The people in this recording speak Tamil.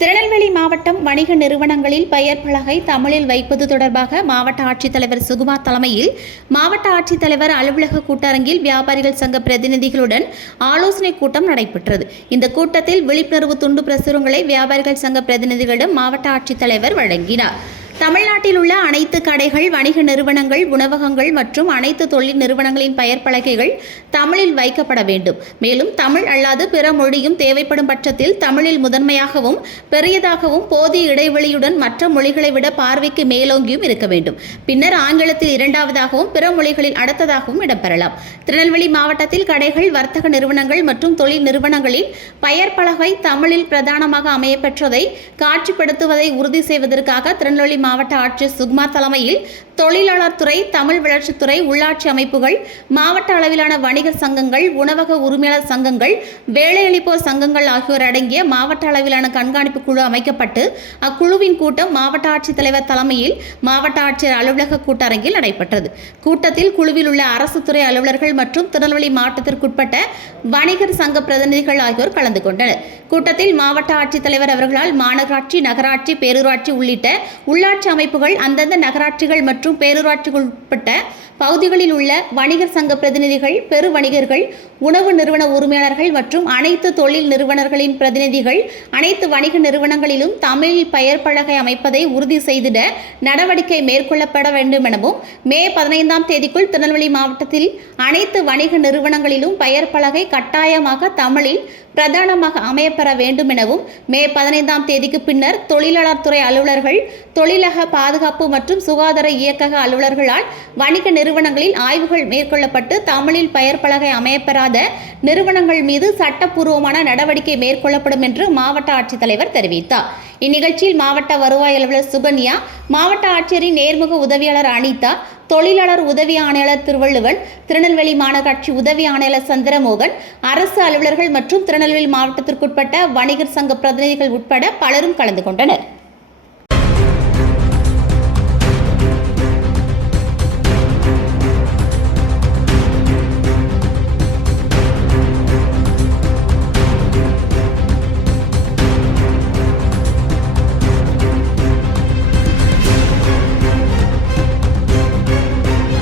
திருநெல்வேலி மாவட்டம் வணிக நிறுவனங்களில் பெயர் பலகை தமிழில் வைப்பது தொடர்பாக மாவட்ட ஆட்சித்தலைவர் சுகுமார் தலைமையில் மாவட்ட ஆட்சித்தலைவர் அலுவலக கூட்டரங்கில் வியாபாரிகள் சங்க பிரதிநிதிகளுடன் ஆலோசனைக் கூட்டம் நடைபெற்றது. இந்த கூட்டத்தில் விழிப்புணர்வு துண்டு பிரசுரங்களை வியாபாரிகள் சங்க பிரதிநிதிகளிடம் மாவட்ட ஆட்சித்தலைவர் வழங்கினார். தமிழ்நாட்டில் உள்ள அனைத்து கடைகள் வணிக நிறுவனங்கள் உணவகங்கள் மற்றும் அனைத்து தொழில் நிறுவனங்களின் பெயர் பலகைகள் தமிழில் வைக்கப்பட வேண்டும். மேலும் தமிழ் அல்லாது பிற மொழியும் தேவைப்படும் பட்சத்தில் தமிழில் முதன்மையாகவும் பெரியதாகவும் போதிய இடைவெளியுடன் மற்ற மொழிகளை விட பார்வைக்கு மேலோங்கியும் இருக்க வேண்டும். பின்னர் ஆங்கிலத்தில் இரண்டாவதாகவும் பிற மொழிகளில் அடுத்ததாகவும் இடம்பெறலாம். திருநெல்வேலி மாவட்டத்தில் கடைகள் வர்த்தக நிறுவனங்கள் மற்றும் தொழில் நிறுவனங்களில் பெயர் பலகை தமிழில் பிரதானமாக அமையப்பெற்றதை காட்சிப்படுத்துவதை உறுதி செய்வதற்காக திருநெல்வேலி மாவட்ட ஆட்சியர் சுகுமார் தலைமையில் தொழிலாளர் துறை தமிழ் வளர்ச்சித்துறை உள்ளாட்சி அமைப்புகள் மாவட்ட அளவிலான வணிக சங்கங்கள் உணவக உரிமையாளர் சங்கங்கள் வேலையளிப்போர் சங்கங்கள் ஆகியோர் அடங்கிய மாவட்ட அளவிலான கண்காணிப்பு குழு அமைக்கப்பட்டு அக்குழுவின் கூட்டம் மாவட்ட ஆட்சித்தலைவர் தலைமையில் மாவட்ட ஆட்சியர் அலுவலக கூட்டரங்கில் நடைபெற்றது. கூட்டத்தில் குழுவில் உள்ள அரசு துறை அலுவலர்கள் மற்றும் திருநெல்வேலி மாவட்டத்திற்குட்பட்ட வணிகர் சங்க பிரதிநிதிகள் ஆகியோர் கலந்து கொண்டனர். கூட்டத்தில் மாவட்ட ஆட்சித்தலைவர் அவர்களால் மாநகராட்சி நகராட்சி பேரூராட்சி உள்ளிட்ட உள்ளாட்சி அமைப்புகள் அந்தந்த நகராட்சிகள் மற்றும் பேரூராட்சிகள் உட்பட்ட பகுதிகளில் உள்ள வணிகர் சங்க பிரதிநிதிகள் பெரு வணிகர்கள் உணவு நிறுவன உரிமையாளர்கள் மற்றும் அனைத்து தொழில் நிறுவனர்களின் பிரதிநிதிகள் அனைத்து வணிக நிறுவனங்களிலும் தமிழில் பெயர் பலகை அமைப்பதை உறுதி செய்திட நடவடிக்கை மேற்கொள்ளப்பட வேண்டும் எனவும் மே பதினைந்தாம் தேதிக்குள் திருநெல்வேலி மாவட்டத்தில் அனைத்து வணிக நிறுவனங்களிலும் பெயர் பலகை கட்டாயமாக தமிழில் பிரதானமாக அமையப்பெற வேண்டும் எனவும் மே பதினைந்தாம் தேதிக்கு பின்னர் தொழிலாளர் துறை அலுவலர்கள் தொழிலக பாதுகாப்பு மற்றும் சுகாதார இயக்கக அலுவலர்களால் வணிக நிறுவனங்களில் ஆய்வுகள் மேற்கொள்ளப்பட்டு தமிழில் பெயர் பலகை அமையப்பெறாத நிறுவனங்கள் மீது சட்டப்பூர்வமான நடவடிக்கை மேற்கொள்ளப்படும் என்று மாவட்ட ஆட்சித்தலைவர் தெரிவித்தார். இந்நிகழ்ச்சியில் மாவட்ட வருவாய் அலுவலர் சுகன்யா மாவட்ட ஆட்சியரின் நேர்முக உதவியாளர் அனிதா தொழிலாளர் உதவி ஆணையாளர் திருவள்ளுவன் திருநெல்வேலி மாநகராட்சி உதவி ஆணையாளர் சந்திரமோகன் அரசு அலுவலர்கள் மற்றும் திருநெல்வேலி மாவட்டத்திற்குட்பட்ட வணிகர் சங்க பிரதிநிதிகள் உட்பட பலரும் கலந்து கொண்டனர்.